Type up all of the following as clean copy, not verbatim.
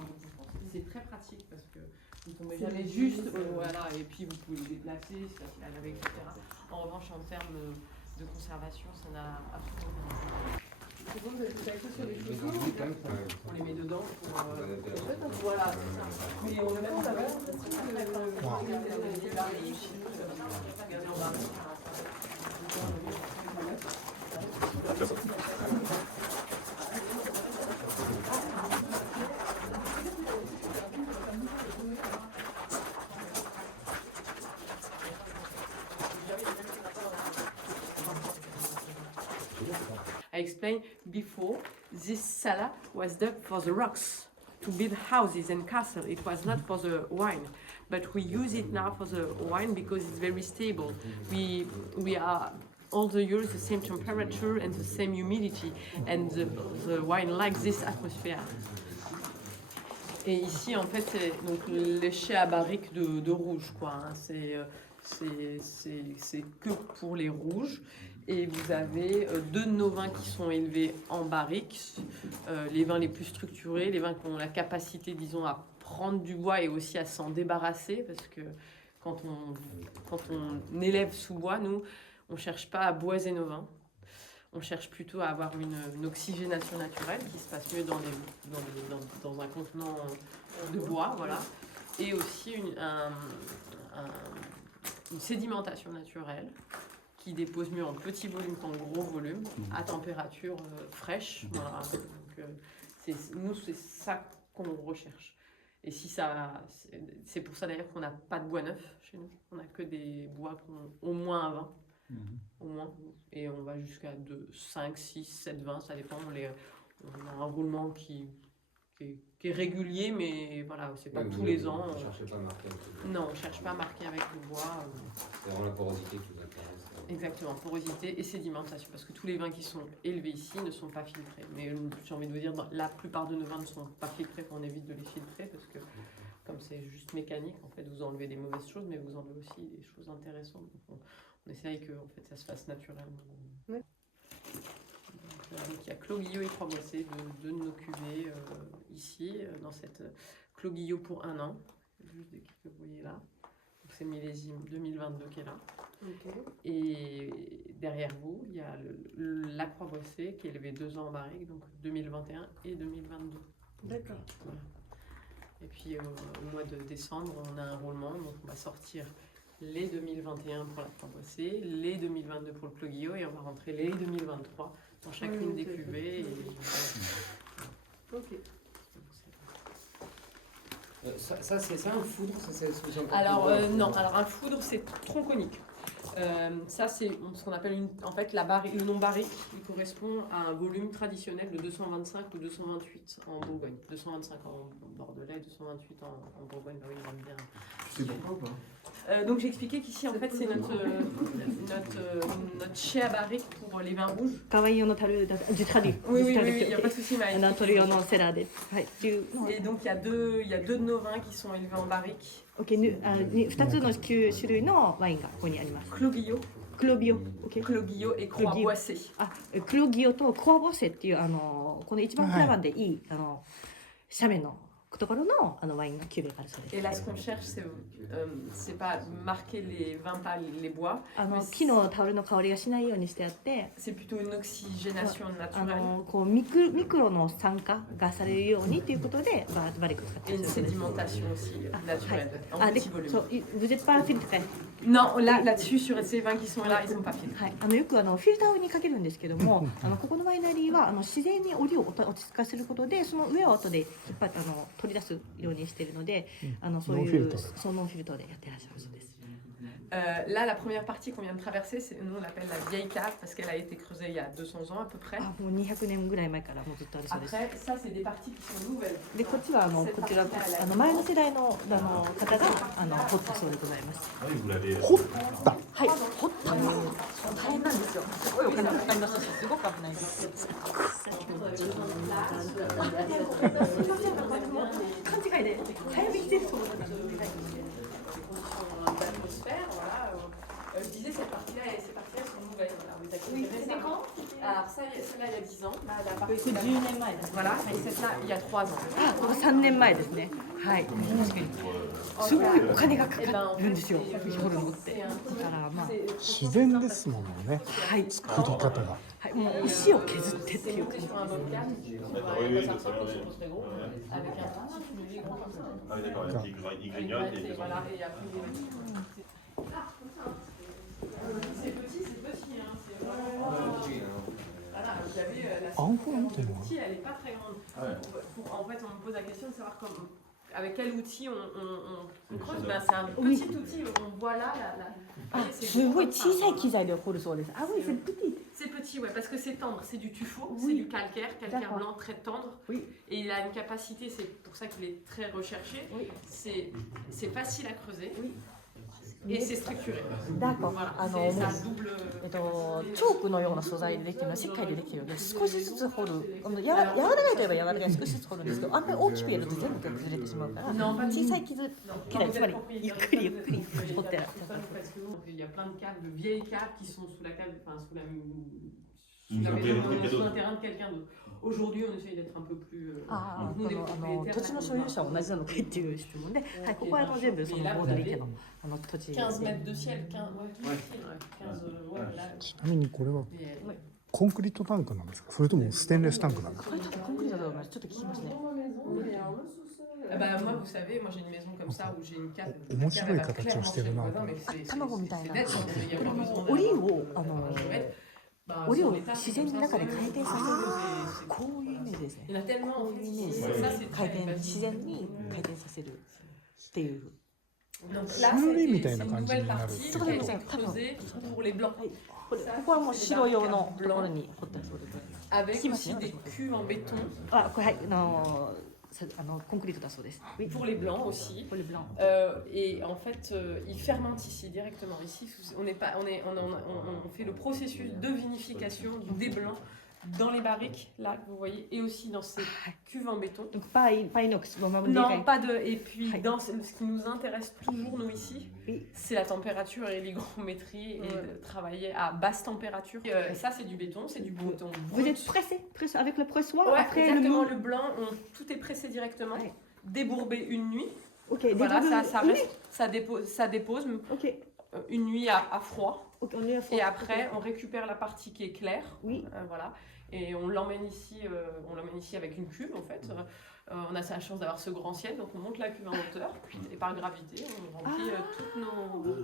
parle beaucoup français. C'est très pratique parce que vous ne tombez jamais juste, voilà, et puis vous pouvez le déplacer, c'est facile à laver, etc. En revanche, en termes de conservation, ça n'a absolument rien à voir. C'est bon, vous avez fait sur les cheveux, on les met dedans pour... voilà, c'est ça. Mais on a même la base, I explained before, this cellar was dug for the rocks, to build houses and castles. It was not for the wine, but we use it now for the wine because it's very stable. We are all the years the same temperature and the same humidity, and the wine likes this atmosphere. Et ici, en fait, c'est donc les chais à barrique de rouge, quoi. Hein. C'est que pour les rouges. Et vous avez deux de nos vins qui sont élevés en barrique, les vins les plus structurés, les vins qui ont la capacité, disons, à prendre du bois et aussi à s'en débarrasser, parce que quand on élève sous bois, nous, on ne cherche pas à boiser nos vins. On cherche plutôt à avoir une oxygénation naturelle qui se passe mieux dans un contenant de bois, voilà, et aussi une sédimentation naturelle qui dépose mieux en petit volume qu'en gros volume, à température fraîche. Voilà. Donc, nous, c'est ça qu'on recherche. Et si ça, c'est pour ça d'ailleurs qu'on n'a pas de bois neuf chez nous. On n'a que des bois qui ont au moins un vin. Au moins, et on va jusqu'à 5, 6, 7 20, ça dépend. On a un roulement qui est régulier, mais voilà, c'est pas tous les ans. On ne cherche pas à marquer avec le bois. Non, on ne cherche pas à marquer avec le bois. C'est vraiment la porosité qui vous intéresse. Exactement, porosité et sédimentation, parce que tous les vins qui sont élevés ici ne sont pas filtrés. Mais j'ai envie de vous dire, la plupart de nos vins ne sont pas filtrés, on évite de les filtrer, parce que comme c'est juste mécanique, en fait, vous enlevez des mauvaises choses, mais vous enlevez aussi des choses intéressantes. Donc on essaye que en fait, ça se fasse naturellement. Ouais. Donc, il y a Clos Guillot et Croix Boissée, deux de nos cuvées ici, dans cette Clos Guillot pour 1 an, juste des que vous voyez là. C'est le millésime 2022 qui est là. Okay. Et derrière vous, il y a la Croix Boissée qui est élevée 2 ans en barrique, donc 2021 et 2022. D'accord. Voilà. Et puis au mois de décembre, on a un roulement, donc on va sortir les 2021 pour la Croix Boissée, les 2022 pour le Clos Guillot, et on va rentrer les 2023 dans chacune des cuvées. Ok. Ça c'est ça un foudre, Alors non, alors un foudre c'est tronconique. Ça c'est ce qu'on appelle en fait le nom barrique, il correspond à un volume traditionnel de 225 ou 228 en Bourgogne. 225 en Bordelais, 228 en Bourgogne, bah oui, on aime bien. C'est pourquoi ou pas donc j'ai expliqué qu'ici en fait c'est notre chai à barrique pour les vins rouges. Oui, oui, il n'y a pas de souci. Et donc il y a deux de nos vins qui sont élevés en barrique. Ok, 2つの種類のワインがここにあります。 Clos Guillot. Clos Guillot, OK。 Clos Guillot et Croix Boissée. クロギオとコアボッセっていうこの一番クラバンでいい斜面のところのワインのキューベがあるそうです。 Et là, ce qu'on cherche, c'est pas marquer les vins pas les bois. 木のタオルの香りがしないようにしてあって、 C'est plutôt une oxygénation naturelle. こうミクロの酸化がされるようにということでバリックを使ってい Et る une そうです。 sédimentation aussi naturelle, en petit volume. Vous n'êtes pas filtré. Non, là-dessus, sur ces vins qui sont là, ils sont pas filtrés. はい、よくフィルターにかけるんですけども、ここのワイナリーは自然に折を落ち着かせることで、その上を後で取り出すようにしているので、そういうノンフィルターでやってらっしゃるそうです。 Là, la première partie qu'on vient de traverser, nous on l'appelle la vieille cave parce qu'elle a été creusée il y a 200 ans à peu près. もう200年ぐらい前からもうずっとあるそうです。 Après, ça c'est des parties qui sont nouvelles. でこっちはこちら前の世代の方が掘ったそうでございます。掘った。はい、掘った。大変なんですよ。すごいお金かかりますし、すごく危ないです。勘違いで早めに来てると思ったんです。 L'atmosphère, voilà. Je disais, ces parties-là sont nouvelles. Voilà. Oui, c'était quand? Alors celle-là il y a 10 ans, là la partie 10年前ですね。 voilà, et celle-là il y a 3 ans. あ、これ3年前ですね。はい。確かに。すごいお金がかかるんですよ。ホルモンって。だからまあ、自然ですものね、はい。作り方が。はい。もう石を削ってっていう感じ。 C'est petit, hein, c'est vraiment. Voilà, vous avez la Ah, on peut monter, moi. outil, elle n'est pas très grande. En fait, on me pose la question de savoir avec quel outil on creuse. Ben, c'est un petit outil, on voit là. あ、すごい小さい機材で掘るそうです。あ、oui, c'est petit. C'est petit, ouais, parce que c'est tendre, c'est du tuffeau, Oui. c'est du calcaire D'accord. blanc très tendre. Oui. Et il a une capacité, c'est pour ça qu'il est très recherché. Oui. C'est facile à creuser. Oui. Et c'est structuré. D'accord. Voilà, もう c'est un double. チョークのような素材でできてるのはしっかりでできてるので少しずつ掘る柔らかいといえば柔らかい少しずつ掘るんですけどあんまり大きくやると全部崩れてしまうから小さい傷嫌いつまりゆっくり掘ってらっしゃる Il y a plein de câbles, de vieilles câbles qui sont sous la cave, enfin sous la maison, sous un terrain de quelqu'un d'autre. Aujourd'hui, on essaye d'être un peu plus. あ nous, les 土 propriétaires. 地の所有者は同じなのかいっていう質問で、はい、ここは全部そのボードリー家の土地 15 mètres de ciel, 15, ouais, tout petit, 15, ouais, là. ちなみにこれは Mais, コンクリートタンクなんですか、それともステンレスタンクなんですか。これちょっとコンクリートだと思いますちょっと聞きますね ah bah, moi, vous savez, moi j'ai une maison comme ça où j'ai une cave. 面白い形をしてるな。 卵みたいな C'est net, il y a pas besoin d'un- 檻をBah, 檻 sur を les tables, 自 c'est 然 comme の ça, 中で c'est- 回転さ c'est- せるこういうイメージですね Il y en a tellement こ en ういうイ fait. メージ Ça, c'est 回 très 転 basique. 自然に回転させるっていう Donc là, Fleury, c'est uneみたいな感じに nouvelle なる。 partie ちょっと qui a 待って été ください多分 creusée pour les blancs. ここはもう白用のところに掘ったそうです Avec Qui aussi m'a des cuves en béton あ、これはいコンクリートだそうです。Oui. pour les blancs aussi. Pour les blancs. Et en fait, ils fermentent ici directement. Ici, on fait le processus de vinification du déblanc dans les barriques, là, que vous voyez, et aussi dans ces cuves en béton. Donc pas inox, Non, pas de. Et puis, Ouais. dans ce qui nous intéresse toujours, nous, ici, Oui. c'est la température et l'hygrométrie et de travailler à basse température. Ça, c'est du béton, c'est du béton. Vous brut. êtes pressé avec le pressoir Ouais, après exactement. le Le blanc, tout est pressé directement, Ouais. débourbé une nuit. Ok, Voilà, début ça de- reste, ça dépose Ok. une nuit à froid. Ok, on est à fond. Et après, on récupère la partie qui est claire. Oui. Voilà. Et on l'emmène ici avec une cuve en fait. On a la chance d'avoir ce grand ciel, donc on monte la cuve en hauteur et par gravité, on remplit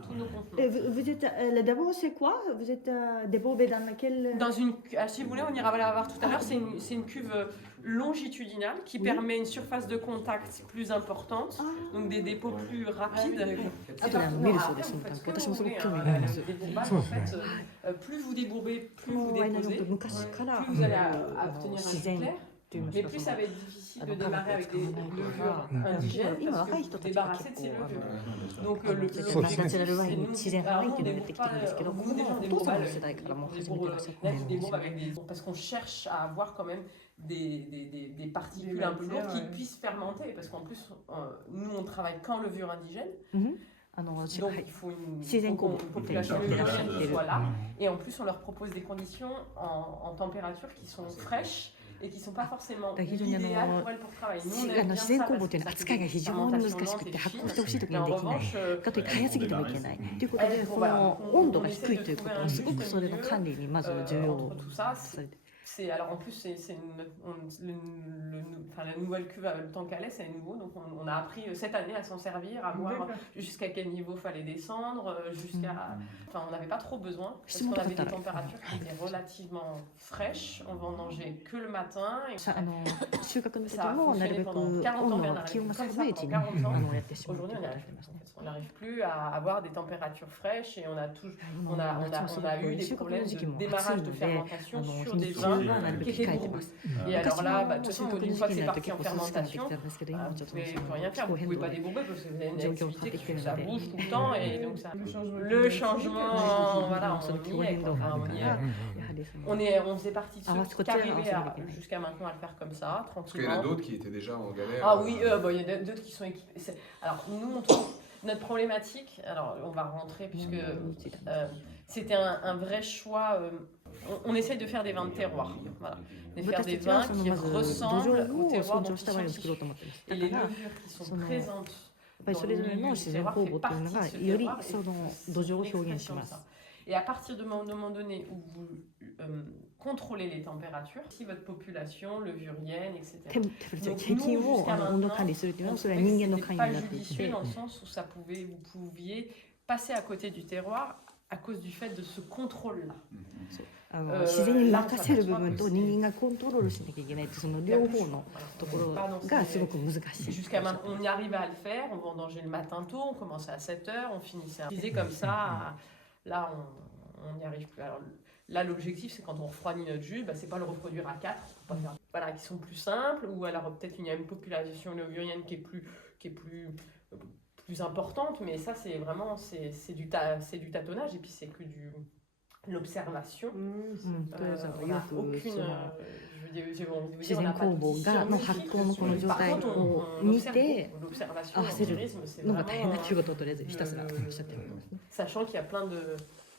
tous nos contenants. Et vous êtes d'abord c'est quoi? Vous êtes débourbé dans laquelle? Dans une, si vous voulez, on ira la voir tout à l'heure. C'est une cuve longitudinale qui permet une surface de contact plus importante, donc des dépôts plus rapides. Ah, tu l'as mis le sur des sons, Faites ce que parce que vous je me voulez, souviens hein. que- Des bombages, en fait, plus vous débourbez, plus vous déposez, 昔から plus vous allez obtenir un 自 jus 然 clair. っていうんで Mais すか plus そ ça の va être difficile de démarrer avec des levures indigènes今 parce 若い que 人 vous たちが débarrassez 結 de ces 構 levures. Donc そうですねナチュラルワイン c'est に nous, 自然ワインっていうのをやってきてるんですけど、 alors, ここ nous, も des お父さん bourbes, の世代からも des 始めてらっしゃっ bourbes, た des んです bourbes よ。 avec des parce qu'on cherche à avoir quand même des particules un peu lourdes qui puissent fermenter parce qu'en plus nous on travaille qu'en levure indigène. し Donc はい il faut une, César faut Combo. une population levurière qui soit là. Et en plus, on leur propose des conditions en température qui sont fraîches et qui ne sont pas forcément idéales pour elles pour travailler. Nous, on aime bien 自然 ça 酵母 parce っていう que のは ça 扱いが非常に難しくて発酵してほしい時 Mais en にできない revanche, かといって早すぎてもいけないということでこの温度が低いということはすごくそれの管理にまず重要 entre tout ça, されて alors en plus, la nouvelle cuve, le temps qu'elle est, c'est nouveau. Donc on a appris cette année à s'en servir, à voir jusqu'à quel niveau fallait descendre, Enfin, on n'avait pas trop besoin parce qu'on avait des températures qui étaient relativement fraîches. On vendangeait que le matin. Et 収穫の時 ça a もなるべ fonctionné く pendant 40 温 ans. 度 Bernard の a 気温が vécu comme 寒 ça いうちに pendant 40 ans. やってしまうという Aujourd'hui, ことになってますね。 on n'arrive plus à avoir des températures fraîches et on a eu des 収穫 problèmes の時期 de も暑い démarrage の de で fermentation 日 sur des 中 vins はなるべく qui étaient 控えて bourbés. ます。 Et 昔 alors là, は bah, de toute 収 façon, 穫の une 時 fois 期 que に c'est なると parti 結 en 構涼しくなってき fermentation, たんですけど今ちょっと mais il ne peut rien 気 faire. 候 Vous ne 変 pouvez 動 pas débourber parce que vous avez une 状況が変わって activité きて que る ça ので bouge tout le temps et donc ça. Le changement, voilà, その on 気 y 候 est. 変動 Quoi. が Enfin, ある on か y ら est. やはりその On faisait partie de Ah, ceux parce que qui tu as arrivaient avancé avec jusqu'à maintenant à le faire comme ça, Parce qu'il y en a tranquillement. d'autres qui étaient déjà en galère. Ah oui, bah, il y en a d'autres qui sont équipés. Alors nous, notre problématique, alors on va rentrer puisque c'était un vrai choix. On essaye de faire des vins de terroir, voilà. De faire des vins qui ressemblent au terroir dont ils sont issus. Et les levures qui sont présentes やっぱりそれぞれの自然酵母っていうのがよりその土壌を表現します。 Et à partir du moment donné où vous contrôlez les températures, si votre population levurienne, etc. テンプレチャー平均を温度管理するっていうのはそれは人間の関与になっていて、 dans le sens où vous pouviez passer à côté du terroir à cause du fait de ce contrôle-là. 自然に任せる部分と人間がコントロールしなきゃいけないってその両方のところがすごく難しい。 Jusqu'à maintenant, on y arrivait à le faire, on vendangeait le matin tôt, on commençait à 7 heures, on finissait à disait comme ça. Là, on n'y arrive plus. Alors, là, l'objectif, c'est quand on refroidit notre jus, c'est pas le reproduire à 4, voilà, qui sont plus simples, ou alors peut-être il y a une population levurienne qui est plus importante, mais ça, c'est vraiment c'est du tâtonnage, et puis c'est que l'observation. Aucune. J'ai envie de vous dire, on n'a pas de l'observation, l'empirisme, c'est vraiment. Sachant qu'il y a plein de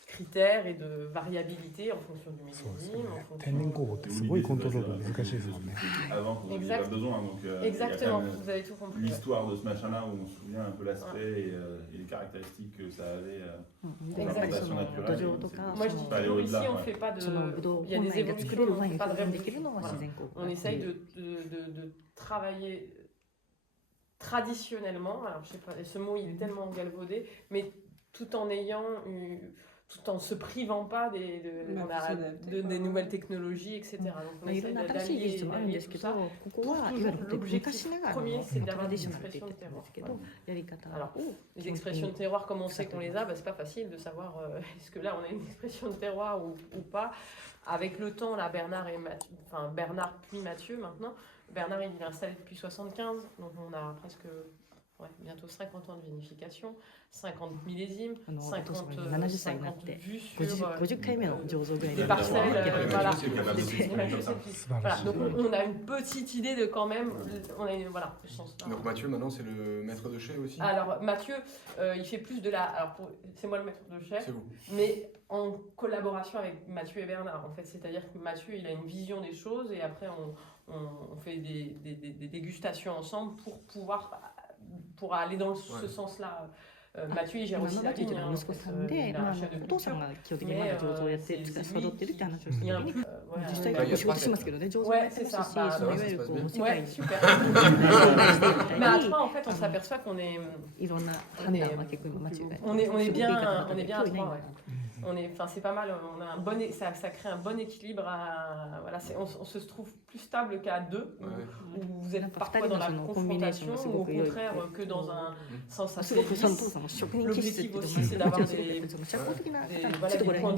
critères et de variabilité en fonction du millésime. 天然酵母ってすごいコントロール難しいですもんね。 Avant, on n'avait pas besoin. Donc, Exactement, vous avez tout compris. L'histoire de ce machin-là où on se souvient un peu l'aspect et les caractéristiques que ça avait pour la plantation naturelle. Moi je dis toujours ici, on fait pas de. Il y a des évolutions, on ne fait pas de révolution. On essaye de travailler traditionnellement. Alors je sais pas, ce mot il est tellement galvaudé, mais tout en se privant pas des nouvelles technologies, etc. Donc on essaie d'allier tout ça. L'objectif premier, c'est d'avoir des expressions de terroir. Alors, les expressions de terroir, comme on sait qu'on les a, c'est pas facile de savoir est-ce que là on a une expression de terroir ou pas. Avec le temps, là, Bernard puis Mathieu maintenant. Bernard, il est installé depuis 75, donc on a presque bientôt 50 ans de vinification, 50 millésimes, 50 vues sur des parcelles. Voilà. Donc on a une petite idée de quand même, Donc Mathieu maintenant c'est le maître de chai aussi. Alors Mathieu, il fait plus de la, alors c'est moi le maître de chai, C'est vous. mais en collaboration avec Mathieu et Bernard en fait, c'est-à-dire que Mathieu il a une vision des choses et après on fait des dégustations ensemble pour aller dans ce sens-là. Mathieu, il gère aussi la vigne. 息子さんで、お父さんが基本的にまだ醸造をやって育ってるって話をした時に、実際結構仕事しますけどね、醸造もやってますし、そのいわゆるこう世界に Mais après, en fait, on s'aperçoit qu'on est. いろんな判断は結構今マチューが On est bien à trois. C'est pas mal. On a un bon, ça crée un bon équilibre. On se trouve plus stable qu'à deux, où vous êtes parfois dans la confrontation, ou au contraire que dans un sens assez lisse. L'objectif aussi, c'est d'avoir des points de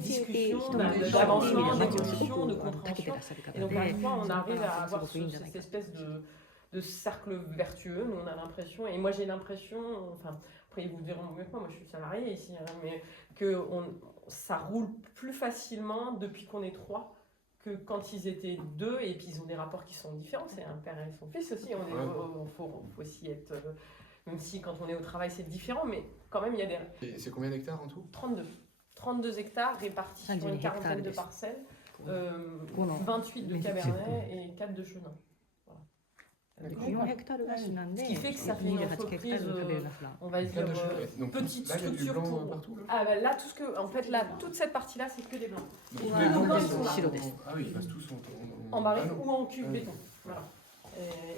discussion, d'avancement, d'évolution, de compréhension. Et donc, à la fois, on arrive à avoir cette espèce de cercle vertueux, nous on a l'impression, et moi j'ai l'impression, après ils vous diront mieux que moi je suis salarié ici, mais que ça roule plus facilement depuis qu'on est trois que quand ils étaient deux, et puis ils ont des rapports qui sont différents, c'est un père et son fils aussi, faut aussi être, même si quand on est au travail c'est différent, mais quand même il y a des... Et c'est combien d'hectares en tout? 32 hectares répartis sur une quarantaine de parcelles, 28 de Cabernet et 4 de Chenin. 4ヘクタール菓子なんで、 Ce qui fait que ça fait une entreprise, on va dire, petite structure pour... là, tout ce que, en fait, là, toute cette partie-là, c'est que des blancs. Et Les tous blancs ils sont là. Ah oui, ils passent tous En barrique ou en cuve béton. Voilà.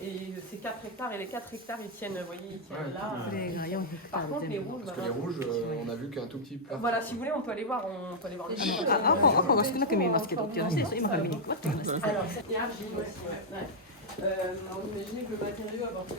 Et c'est 4 hectares, et les 4 hectares, ils tiennent, vous voyez, ils tiennent là. これが4ヘクタ Par ール contre, 全 les 部。 rouges, Parce que les rouges, on a vu qu'un tout petit peu. voilà, si vous voulez, on peut aller voir les chiffres. 赤が少なく見えますけどっていう話です。今から見に行くわって言います。 Alors, c'est argile aussi, ouais. Imaginez que le matériau, avant que